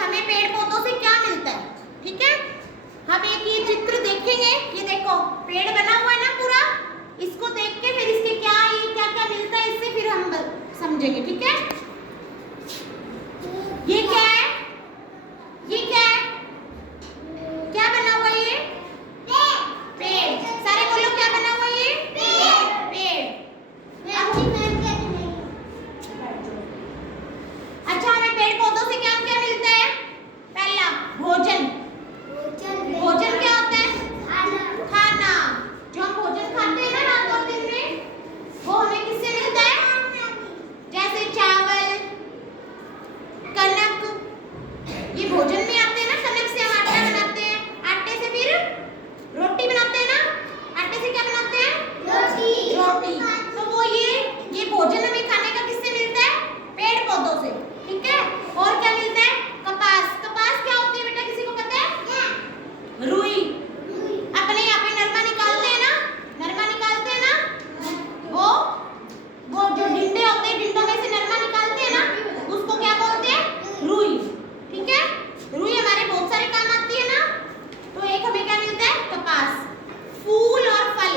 हमें पेड़ पौधों से क्या मिलता है। ठीक है, हम एक ये चित्र देखेंगे, ये देखो पेड़ बना हुआ है ना पूरा, इसको देख के फिर इसके क्या क्या मिलता है इससे फिर हम समझेंगे। ठीक है, ये क्या है, ये क्या है, क्या बना हुआ है ये पेड़। सारे बोलो क्या बना हुआ है ये पेड़। अच्छा, हमें पेड़ पौधों से क्या क्या मिलता है। पहला भोजन। भोजन क्या होता है, खाना। जो हम भोजन खाते हैं ना रात और दिन में, वो हमें किससे मिलता है, जैसे चावल, कनक, ये भोजन में आते हैं ना। कनक से हम आटा बनाते हैं, आटे से फिर रोटी बनाते हैं ना, आटे से क्या बनाते हैं, रोटी। तो वो ये भोजन हमें खाने का किससे मिलता है, पेड़ पौधों से। ठीक है, और क्या मिलता है, कपास। कपास क्या होती है बेटा, किसी को पता है, रुई। अपने यहाँ पे नरमा निकालते हैं ना, नरमा निकालते हैं ना, वो जो डिंडे होते हैं, डिंडों में से नरमा निकालते हैं ना, उसको क्या बोलते हैं, रुई। ठीक है, रुई हमारे बहुत सारे काम आती है ना। तो एक हमें क्या मिलता है, कपास। फूल और फल,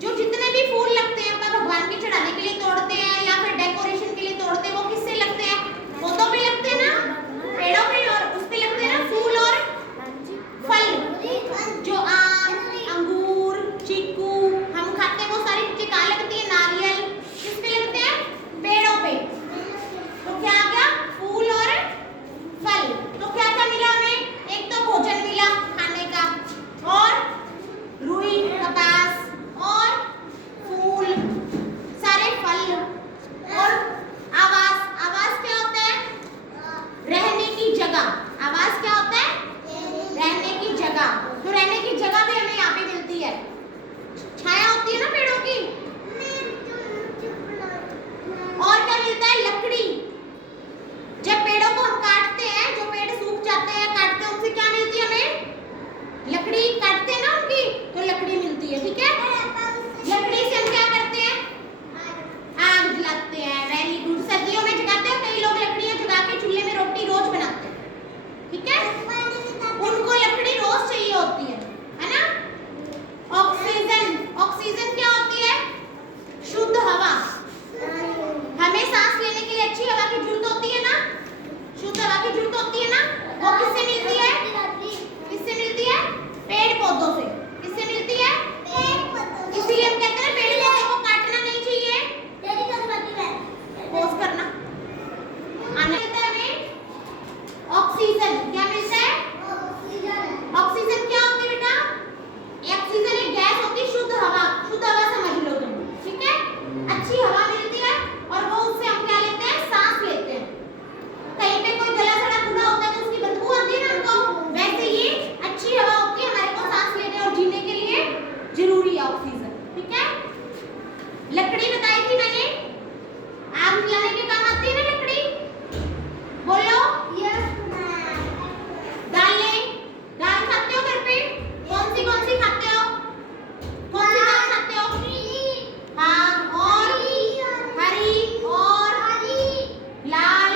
जो जितने भी फूल लगते हैं अपन भगवान के चढ़ाने के लिए तोड़ते हैं या फिर डेकोरेशन के लिए तोड़ते हैं, वो किससे लगते हैं, पौधों पे लगते हैं ना, पेड़ों पे, और उस पे लगते हैं ना फूल और फल। जो आम, अंगूर, चीकू हम खाते हैं, वो सारी चीजें कहाँ लगती है, नारियल, किस पे लगते हैं, पेड़ों पे। तो क्या क्या, फूल और फल। तो क्या क्या मिला हमें, एक तो भोजन मिला खाने का, और रुई, कपास, और फूल, सारे फल, और आवास। आवास क्या होता है, रहने की जगह। आवास क्या होता है, रहने की जगह। तो रहने की जगह भी हमें यहाँ पे मिलती है, छाया होती है ना पेड़ों की। और क्या मिलता है, लकड़ी। जब पेड़ों को हम काटते हैं, जो पेड़ सूख जाते हैं, काटते हैं, उनसे क्या मिलती है हमें, लकड़ी। काटते हैं ना उनकी, तो लकड़ी मिलती है। ठीक है, लकड़ी से हम क्या करते हैं, आग जलाते हैं। वेरी गुड, सर्दियों में जलाते हैं, कई लोग लकड़ियां जला के चूल्हे में रोटी रोज बनाते हैं। ठीक है, उनको लकड़ी रोज चाहिए होती है ना। ऑक्सीजन। ऑक्सीजन क्या होती है, शुद्ध हवा। हमें सांस लेने के लिए अच्छी हवा की जरूरत होती है ना, शुद्ध हवा की जरूरत होती है ना। वो किससे मिलती है, किससे मिलती है, पेड़ पौधों से। किससे मिलती है, इसीलिए हम कहते हैं पेड़ पौधों को काटना नहीं चाहिए। पोज करना आना। मिलता है हमें ऑक्सीजन। क्या मिलता है, ऑक्सीजन क्या होती है बेटा, ऑक्सीजन एक गैस होती है, शुद्ध हवा। शुद्ध हवा समझ लो तुम। ठीक है, अच्छी हवा मिलती है, और वो उससे हम क्या लेते हैं, सांस लेते हैं। कहीं पे कोई गला सड़ा कूड़ा होता है तो उसकी बदबू आती है ना हमको, वैसे ये अच्छी हवा होती है, हमारे को सांस लेने और जीने के लिए जरूरी है ऑक्सीजन। ठीक है, लकड़ी बताई थी मैंने, आग जलाने के काम आती है ना लकड़ी। बोलो, दालें। दाल खाते हो घर पे, कौन सी खाते हो, कौन सी दाल खाते हो, हाँ, और हरी और लाल।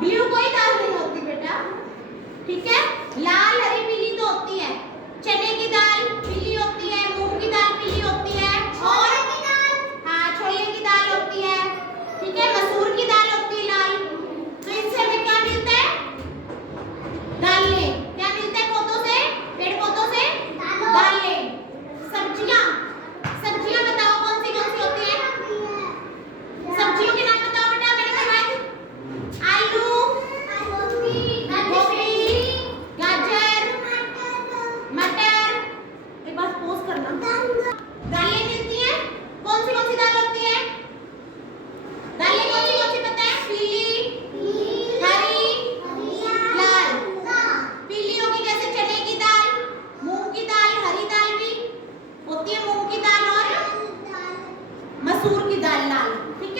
ब्लू कोई दाल नहीं होती बेटा। ठीक है, लाल, हरी, पीली तो होती है। चने की दाल पीली होती है, मूंग की दाल पीली होती है, और हाँ, छोले की दाल होती है। ठीक है, मसूर की दाल होती है लाल। तो इनसे हमें क्या मिलता है, दालें। क्या मिलता है पौधों से, पेड़ पौधों से, दालें। सब्जियां। सब्जियां बताओ कौन सी होती है, सब्जियों के नाम बताओ बेटा। मैंने बताया आलू, गोभी, गाजर, मटर। एक बार पोज करना। दालें मिलती हैं, कौन सी दाल होती है, दालें कौन सी पता है, पीली, हरी, लाल। पीली होगी जैसे चने की दाल, मूंग की दाल, हरी दाल भी होती है, मूंग की दाल, और मसूर की दाल लाल। ठीक